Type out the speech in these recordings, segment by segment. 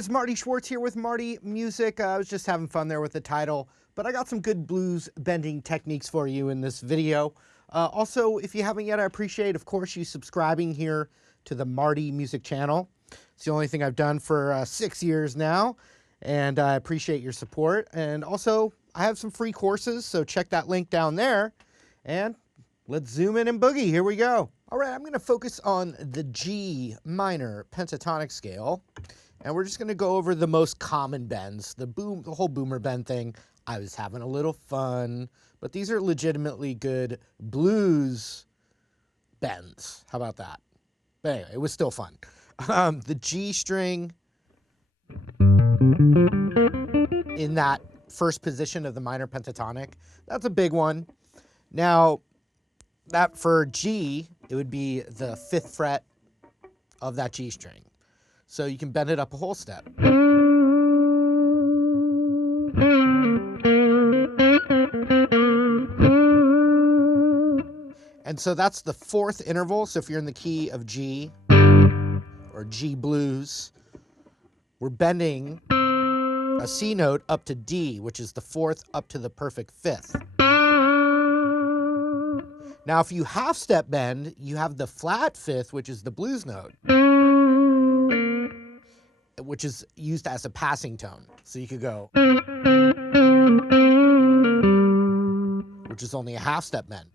guys, Marty Schwartz here with Marty Music. I was just having fun there with the title, but I got some good blues bending techniques for you in this video. Also, if you haven't yet, I appreciate, of course, you subscribing here to the Marty Music channel. It's the only thing I've done for 6 years now, and I appreciate your support. And also, I have some free courses, so check that link down there, and let's zoom in and boogie. Here we go. All right, I'm going to focus on the G minor pentatonic scale, and we're just going to go over the most common bends, the whole boomer bend thing. I was having a little fun, but these are legitimately good blues bends. How about that? But anyway, it was still fun. The G string in that first position of the minor pentatonic, that's a big one. Now, that for G, it would be the 5th fret of that G string. So you can bend it up a whole step. And so that's the 4th interval. So if you're in the key of G or G blues, we're bending a C note up to D, which is the 4th up to the perfect 5th. Now, if you half step bend, you have the flat 5th, which is the blues note, which is used as a passing tone. So you could go, which is only a half step bend.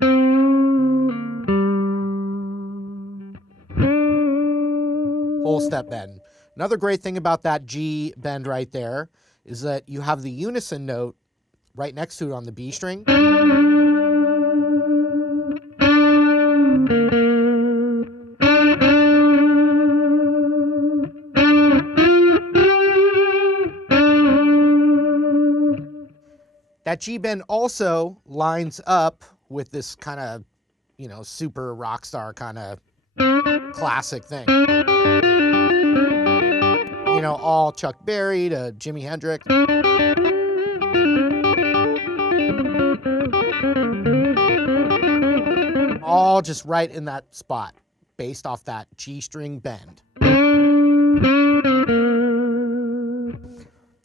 Whole step bend. Another great thing about that G bend right there is that you have the unison note right next to it on the B string. That G bend also lines up with this kind of, super rock star kind of classic thing. All Chuck Berry to Jimi Hendrix. All just right in that spot, based off that G string bend.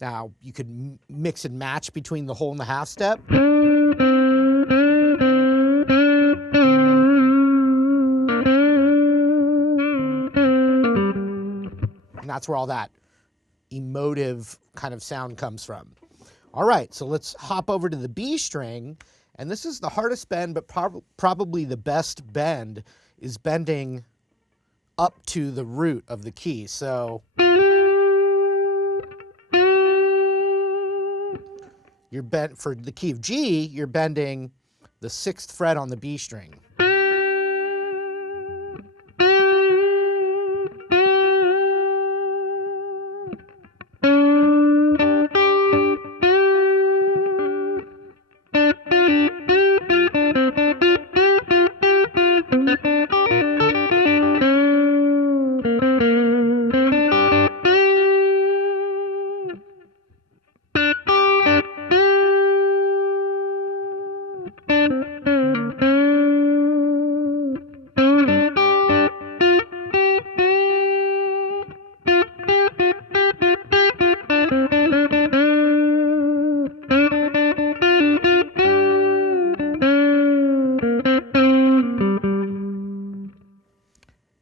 Now, you could mix and match between the whole and the half step. And that's where all that emotive kind of sound comes from. All right, so let's hop over to the B string. And this is the hardest bend, but probably the best bend is bending up to the root of the key. So you're bent for the key of G, you're bending the 6th fret on the B string.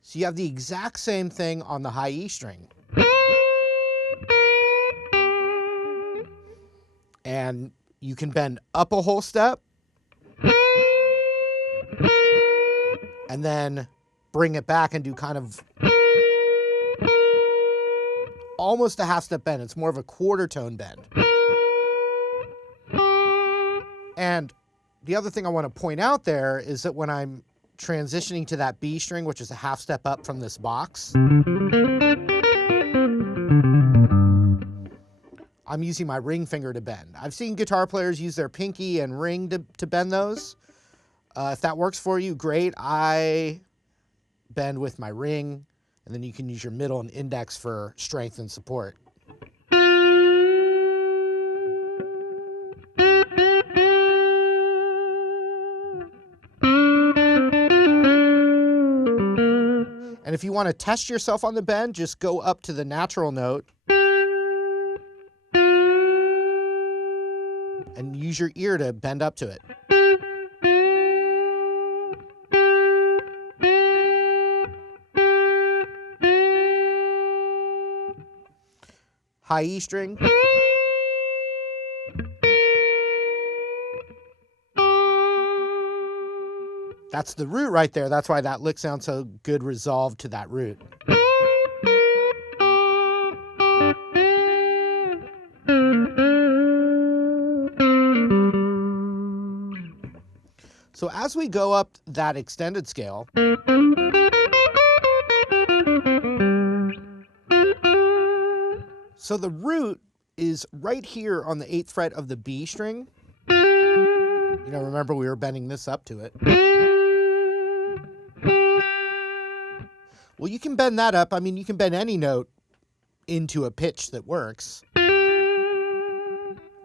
So you have the exact same thing on the high E string. And you can bend up a whole step and then bring it back and do kind of almost a half step bend. It's more of a quarter tone bend. And the other thing I want to point out there is that when I'm transitioning to that B string, which is a half step up from this box, I'm using my ring finger to bend. I've seen guitar players use their pinky and ring to bend those. If that works for you, great. I bend with my ring, and then you can use your middle and index for strength and support. And if you want to test yourself on the bend, just go up to the natural note and use your ear to bend up to it. High E string. That's the root right there. That's why that lick sounds so good resolved to that root. So as we go up that extended scale, so the root is right here on the 8th fret of the B string. You know, remember we were bending this up to it. Well, you can bend that up. I mean, you can bend any note into a pitch that works.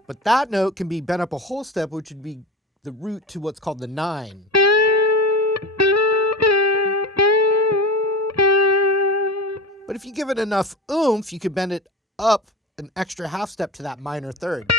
But that note can be bent up a whole step, which would be the root to what's called the 9. But if you give it enough oomph, you could bend it up an extra half step to that minor third.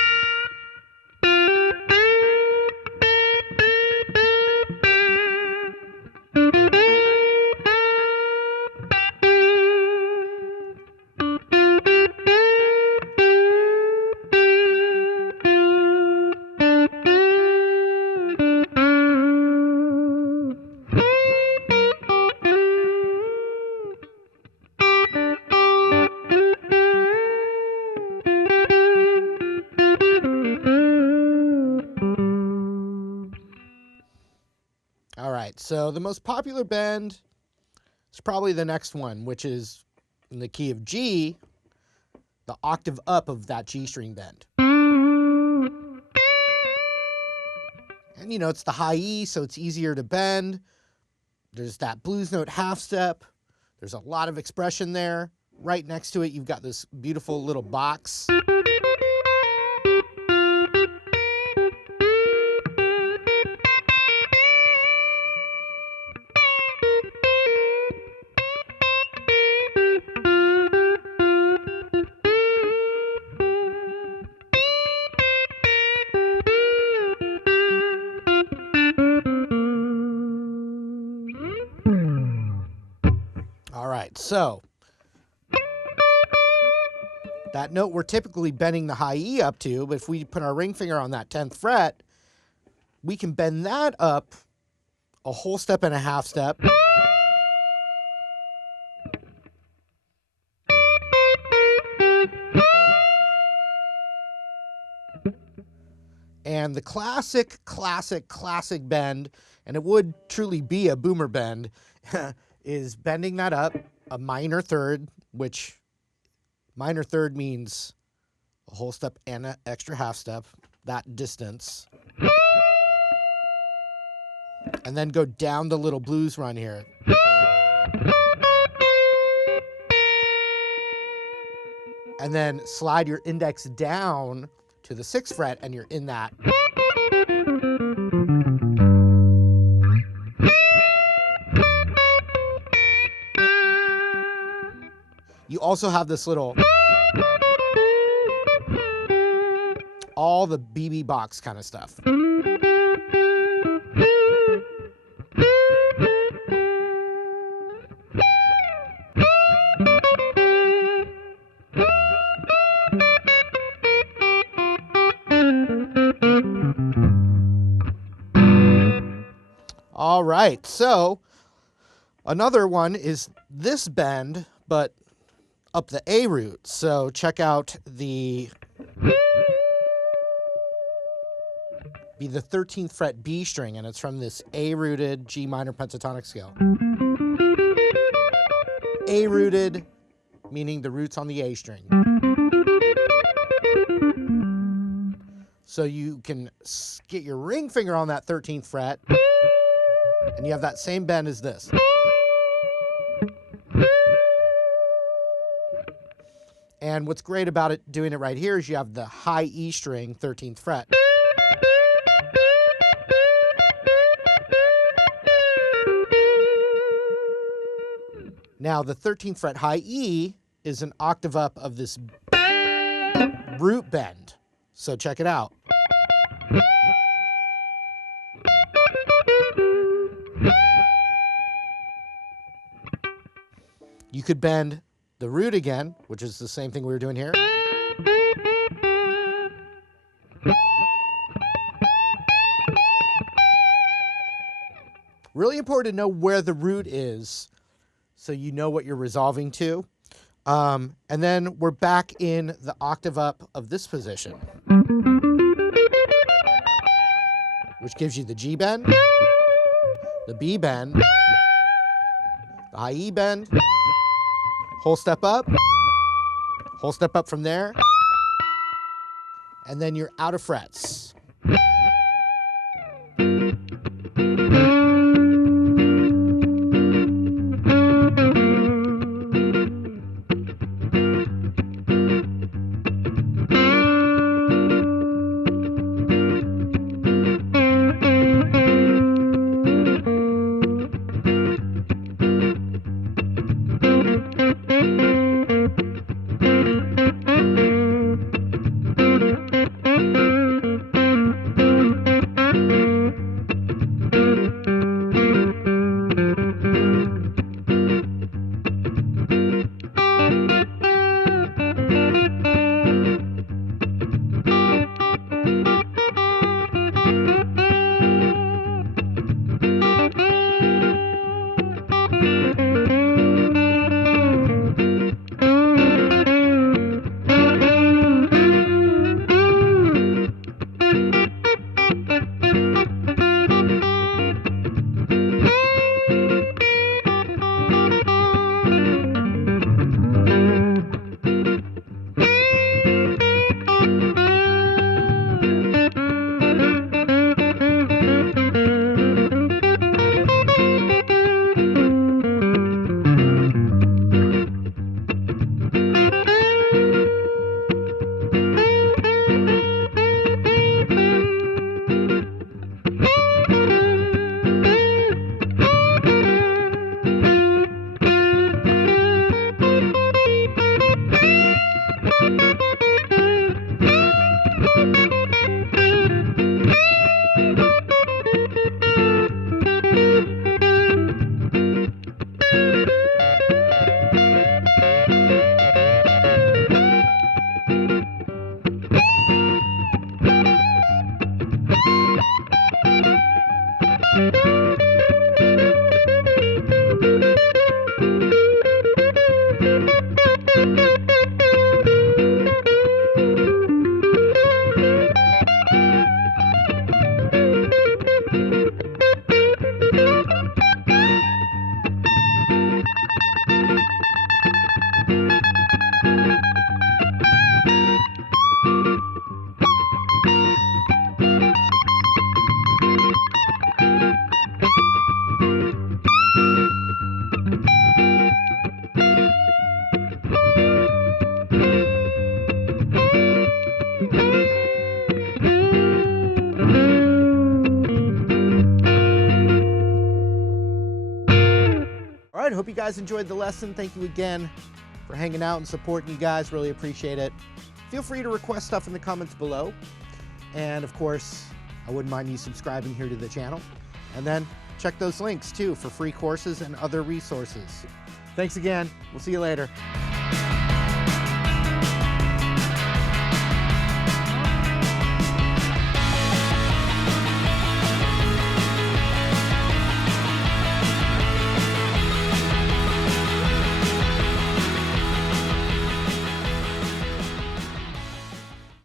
All right, so the most popular bend is probably the next one, which is in the key of G, the octave up of that G string bend. And you know, it's the high E, so it's easier to bend. There's that blues note half step. There's a lot of expression there. Right next to it, you've got this beautiful little box. All right, so that note we're typically bending the high E up to, but if we put our ring finger on that 10th fret, we can bend that up a whole step and a half step. And the classic bend, and it would truly be a boomer bend, is bending that up a minor third, which minor third means a whole step and an extra half step, that distance. And then go down the little blues run here. And then slide your index down to the 6th fret and you're in that. You also have this little, all the BB box kind of stuff. All right, so another one is this bend, but up the A root. So check out the 13th fret B string, and it's from this A rooted G minor pentatonic scale. A rooted, meaning the root's on the A string. So you can get your ring finger on that 13th fret, and you have that same bend as this. And what's great about it, doing it right here, is you have the high E string, 13th fret. Now, the 13th fret high E is an octave up of this root bend. So check it out. You could bend the root again, which is the same thing we were doing here. Really important to know where the root is so you know what you're resolving to. And then we're back in the octave up of this position, which gives you the G bend, the B bend, the high E bend, whole step up from there, and then you're out of frets. All right, hope you guys enjoyed the lesson. Thank you again for hanging out and supporting you guys. Really appreciate it. Feel free to request stuff in the comments below. And of course, I wouldn't mind you subscribing here to the channel. And then check those links too for free courses and other resources. Thanks again. We'll see you later.